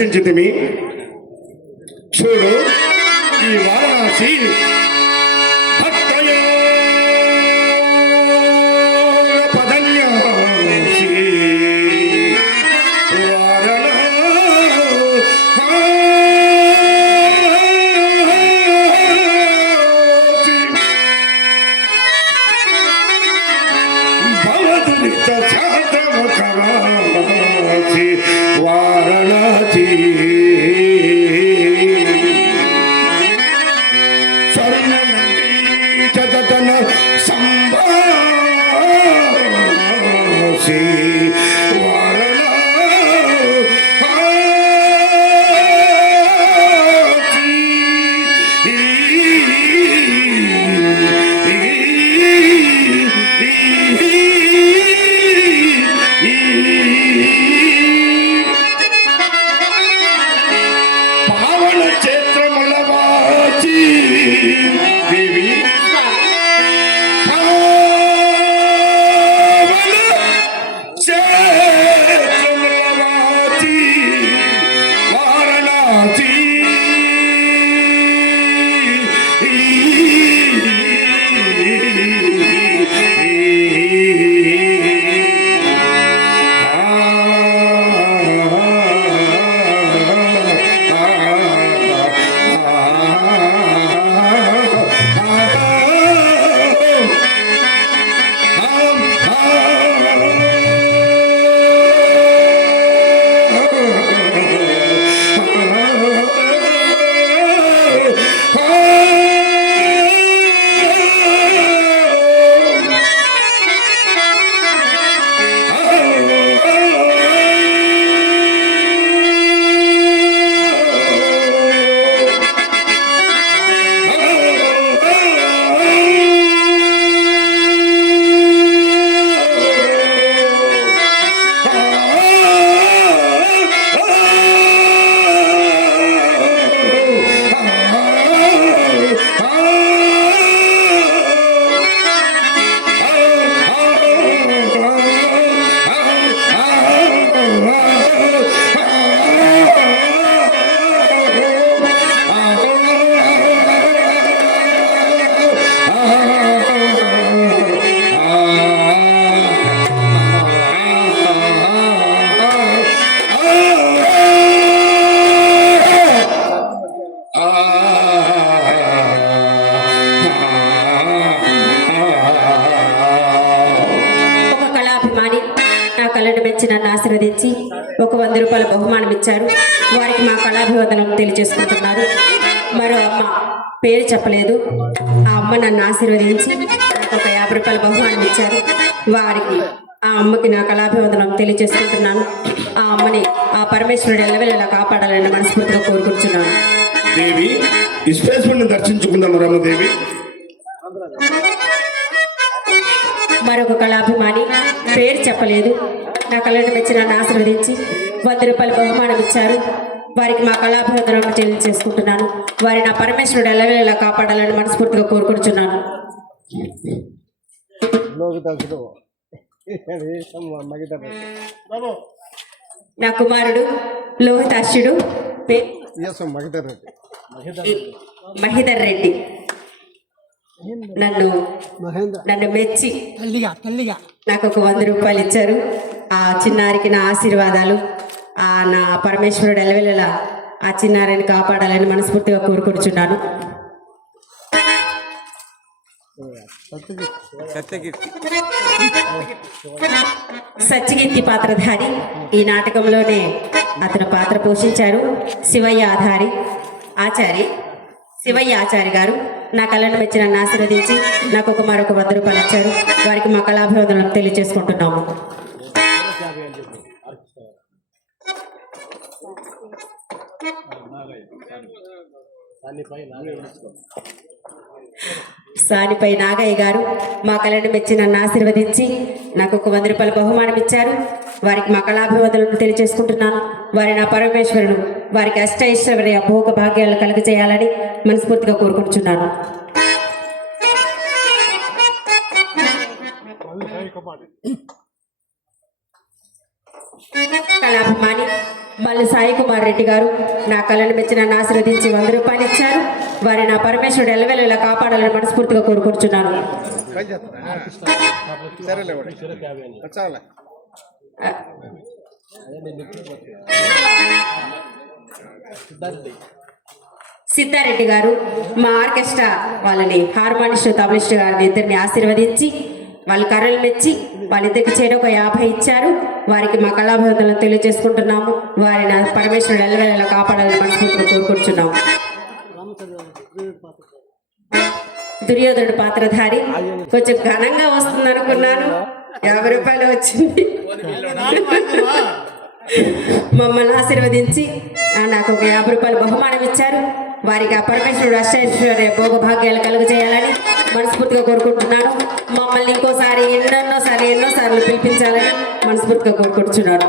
దర్శించితిమి. చూడు, ఈ వారణాసి భక్తయో పదన్యాసి వారణాసి చతన సంభాసి పావన క్షేత్రముల వాచి దేవి వారణాసి నన్ను ఆశీర్వదించి ఒక 100 రూపాయల బహుమానం ఇచ్చారు. వారికి మా కళాభివందనం తెలియజేసుకుంటున్నారు. మరో అమ్మ పేరు చెప్పలేదు. ఆ అమ్మ నన్ను ఆశీర్వదించి ఒక 50 రూపాయల బహుమానం ఇచ్చారు. వారికి ఆ అమ్మకి నా కళాభివందనం తెలియజేసుకుంటున్నాను. ఆ అమ్మని ఆ పరమేశ్వరుడు ఎల్లవెల్లలా కాపాడాలని మనస్ఫూర్తిగా కోరుకుంటున్నాను. దేవి, ఈశ్వరుని దర్శించుకుందాం రామదేవి. మరొక కళాభిమాని పేరు చెప్పలేదు. నా కళను మెచ్చి నన్ను ఆశీర్వదించి 100 రూపాయల బహుమానం ఇచ్చారు. వారికి మా కళాభివందనం తెలియజేసుకుంటున్నాను. వారి నా పరమేశ్వరుడు ఎల్లవేళలా కాపాడాలని మనస్ఫూర్తిగా కోరుకుంటున్నాను. నా కుమారుడు లోహితాశ్యుడు మహిధర్ రెడ్డి నన్ను మెచ్చి నాకు ఒక 100 రూపాయలు ఇచ్చారు. ఆ చిన్నారికి నా ఆశీర్వాదాలు, నా పరమేశ్వరుడు ఎల్లవెల్లలా ఆ చిన్నారిని కాపాడాలని మనస్ఫూర్తిగా కోరుకుంటున్నాను. సత్యకీర్తి పాత్రధారి. ఈ నాటకంలోనే అతను పాత్ర పోషించారు. శివయ్య ఆచారి గారు నా కళను మెచ్చి నన్ను ఆశీర్వదించి నాకు మరొక 100 రూపాయలు ఇచ్చారు. వారికి మా కళాభివందనం తెలియజేసుకుంటున్నాము. సానిపై నాగయ్య గారు మా కళను మెచ్చి నన్ను ఆశీర్వదించి నాకు ఒక 100 రూపాయల బహుమానం ఇచ్చారు. వారికి మా కళాభివందనలు తెలియజేసుకుంటున్నాను. వారి నా పరమేశ్వరుడు వారికి అష్టైశ్వర్య భోగ భాగ్యాలు కలుగజేయాలని మనస్ఫూర్తిగా కోరుకుంటున్నాను. కళాభిమాని మళ్ళీ సాయి కుమార్ రెడ్డి గారు నా కళను మెచ్చి నన్ను ఆశీర్వదించి 100 రూపాయలు ఇచ్చారు. వారి నా పరమేశ్వరుడు ఎల్లవెల్లలా కాపాడాలని మనస్ఫూర్తిగా కోరుకుంటున్నాను. సిద్ధారెడ్డి గారు మా ఆర్కెస్ట్రా వాళ్ళని హార్మోనిస్ట్ తబలిస్ట్ గారిని ఇద్దరిని ఆశీర్వదించి వాళ్ళ కర్రలు మెచ్చి వాళ్ళిద్దరికి చేరి ఒక 50 ఇచ్చారు. వారికి మా కళాభివందనలు తెలియజేసుకుంటున్నాము. వారి నా పరమేశ్వరుడు ఎల్లవెల్లలా కాపాడాలని మనస్ఫూర్తిగా కోరుకుంటున్నాము. దుర్యోధనుడు పాత్రధారి కొంచెం ఘనంగా వస్తుంది అనుకున్నాను, 50 రూపాయలు వచ్చింది. మమ్మల్ని ఆశీర్వదించి నాకు ఒక 50 రూపాయలు బహుమానం ఇచ్చారు. వారికి ఆ పరమేశ్వరుడు అష్టైశ్వర్య భోగభాగ్యాలు కలుగజేయాలని మనస్ఫూర్తిగా కోరుకుంటున్నాను. మమ్మల్ని ఇంకోసారి ఎన్నోసార్లు పిలిపించాలని మనస్ఫూర్తిగా కోరుకుంటున్నాను.